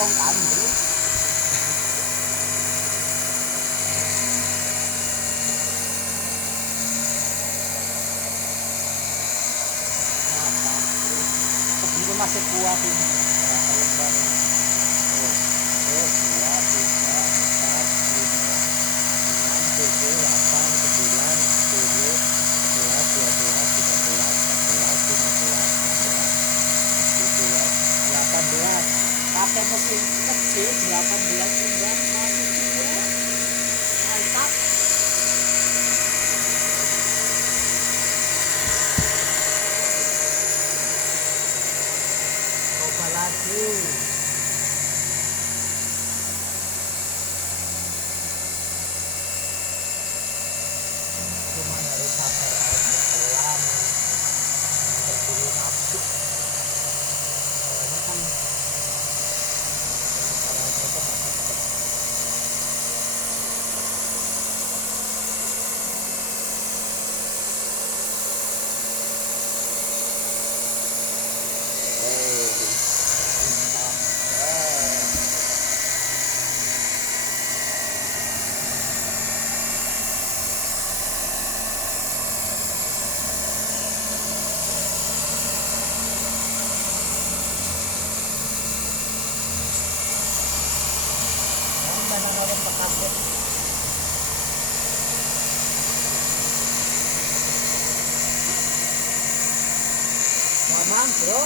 potong kan bro. Ini masih kuat ini. Berapa lembar ini? Oh, 1, 2, 3, 4, 5, 6, 7, 8, 9, 10, 11, 12, 13, 14, 15, 16, 17, 18. Pakai mesin kecil 18 lembar masih kuat. Mantap. Coba lagi. Cuma harus sabar aja pelan untuk diri nafsu. Soalnya kan kalau itu nggak cepet. Mana orang pekasnya. Aman bro.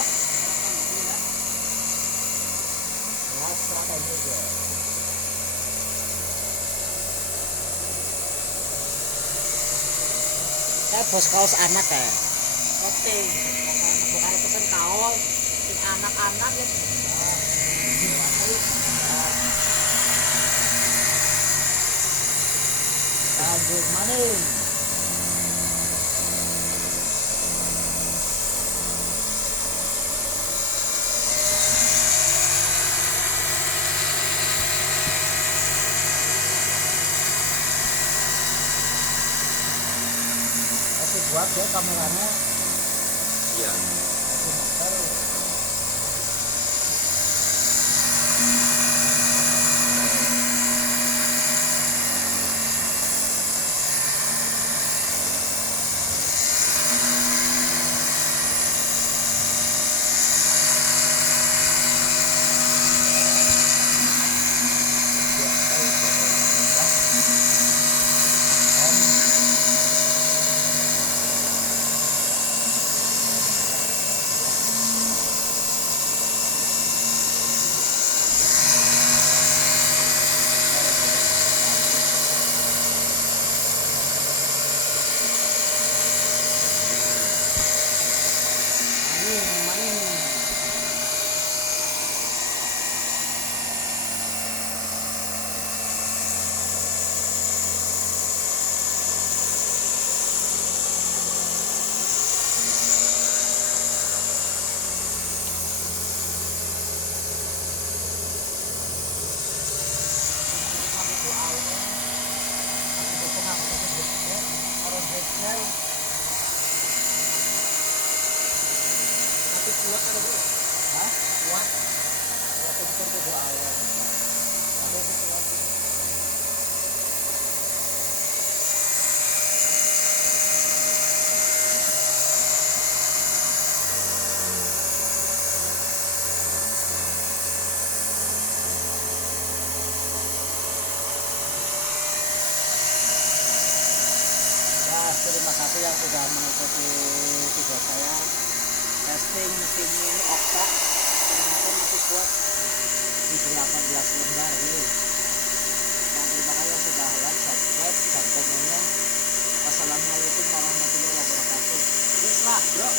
Rasa kan juga. Bos kaos anak ya. Koting. Bukan pesen kaos. Sing anak-anak ya. Lanjut maning. Masih buat ya kameranya. Iya. Masih motor. Kuat ada dulu. Hah? Kuat. Kuat itu kedua awal. Ada sesuatu. Ya, terima kasih yang sudah mengikuti video saya. Testing mesin ini okta ternyata masih kuat di 18 lembar gitu. Dan terima kasih sudah like, subscribe, dan komennya. Wassalamualaikum warahmatullahi wabarakatuh. Yes lah bro.